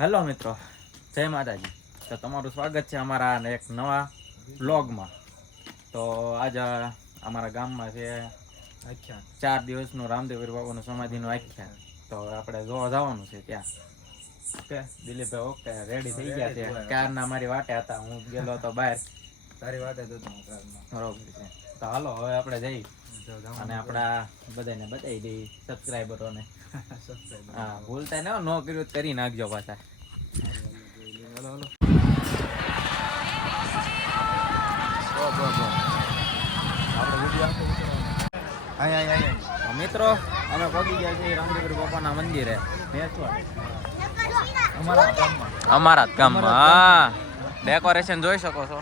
Hello મિત્રો, જય માતાજી. તો તમારું સ્વાગત છે અમારા એક નવા વ્લોગમાં. તો આજે અમારા ગામમાં છે 4 દિવસનું રામદેવપીર બાબાનું સમાધિનું આખ્યાન. તો આપણે જોવા જવાનું છે ત્યાં. ઓકે દિલીપભાઈ, ઓકે રેડી થઈ ગયા છે. ક્યારના મારી વાટે હતા, હું ગયેલો હતો બહાર. તારી વાટે તો બરોબર છે. તો હાલો હવે આપણે જઈ અને આપણા બધાને બતાવી દઈએ સબસ્ક્રાઈબરોને. હા, ભૂલતા ને ન કર્યું કરી નાખજો પાછા. મિત્રો, અમે પહોંચી ગયા છીએ રામદેવપીર બાપાના મંદિરે અમારા જ ગામમાં. ડેકોરેશન જોઈ શકો છો.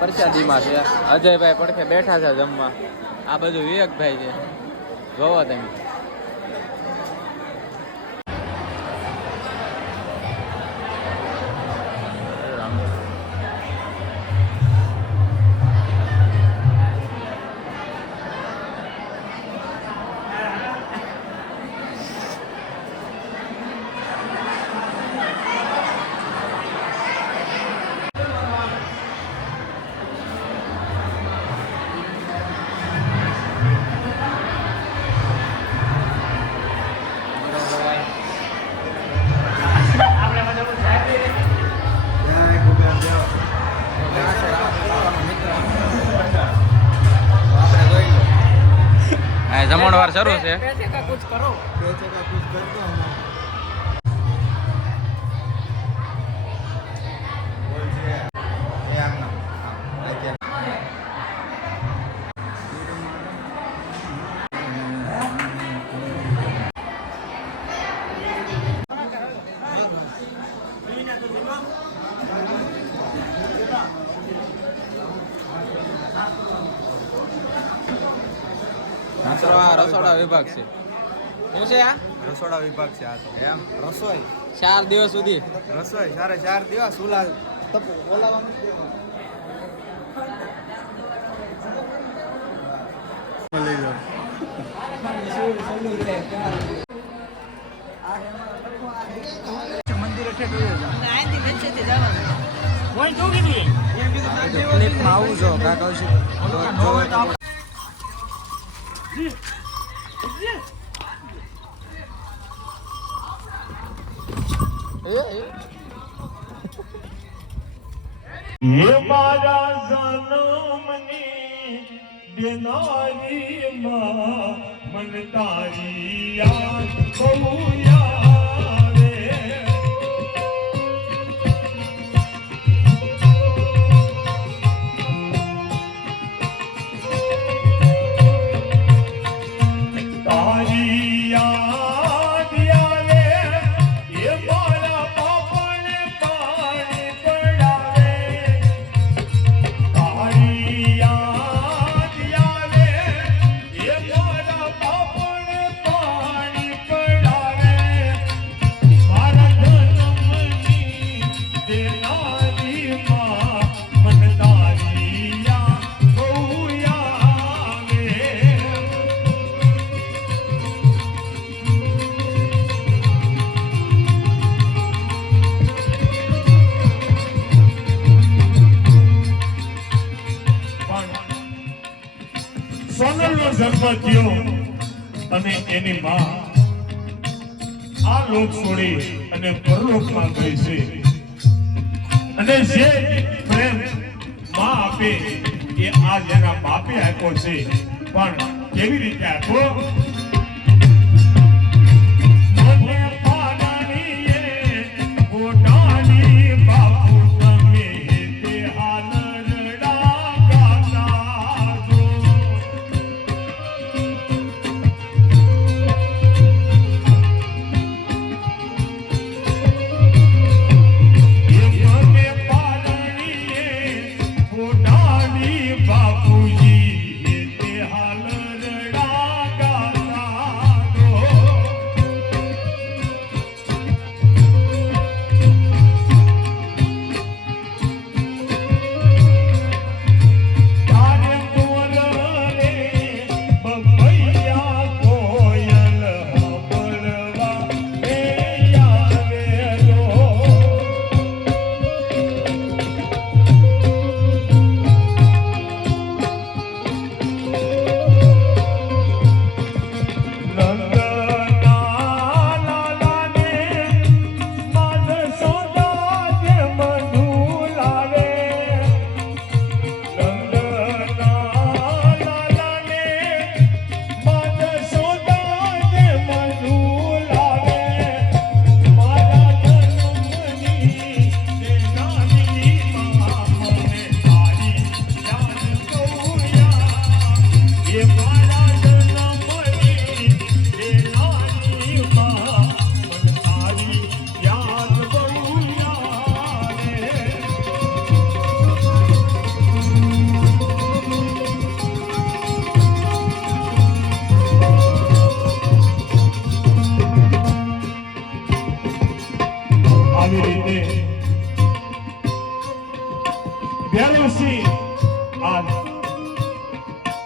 પ્રસાદીમાં છે અજયભાઈ પડખે બેઠા છે જમવા. આ બધું વિવેકભાઈ છે, જોવો તમે. જમણવાર શરૂ છે. રસોડા વિભાગ છે. શું છે આ? રસોડા વિભાગ છે. આ તો એમ રસોઈ 4 દિવસ સુધી રસોઈ 4 દિવસ ઉલાલ તપો બોલાવાનું મંદિરે આવું છો કાકા ये मारा जनमनी देनारी मां मन तारी याद बहु यारे तारी याद यारे ये मारा पापने पानी पड़ावे तारी याद यारे ये मारा पापने पानी पड़ावे मारा जन्मनी देनारी मां मन तारी याद बहु यावे સોનલનો જન્મ થયો અને એની માં આ લોક છોડી અને પરલોકમાં ગઈ છે. અને જે પ્રેમ માં આપે એ આજ એના બાપે આપ્યો છે. પણ કેવી રીતે આપ્યો? મને આવી રીતે ભેરવસિંહ આ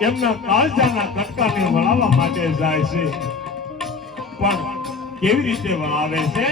એમના કાળજાના કટકાને વળાવવા માટે જાય છે, પણ કેવી રીતે વળાવે છે?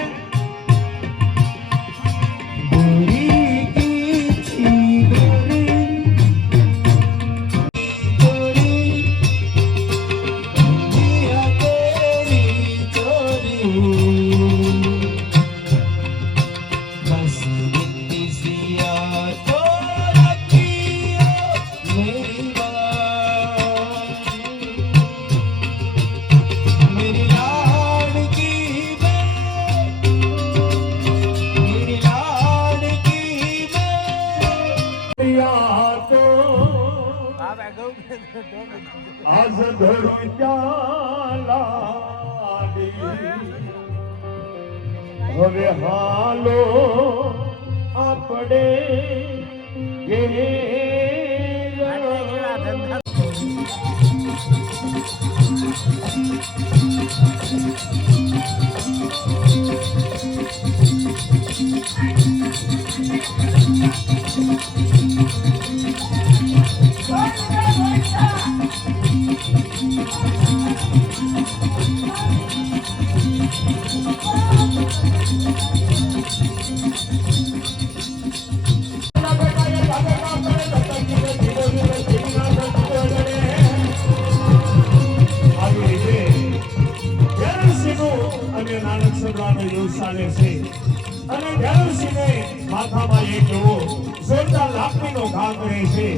આજ ધરું ચાલાડી હવે હાલો આપણે અને ધ્યાનસિંહને માથામાં એક એવો જોરદાર લાકડીનો ઘા કરે છે.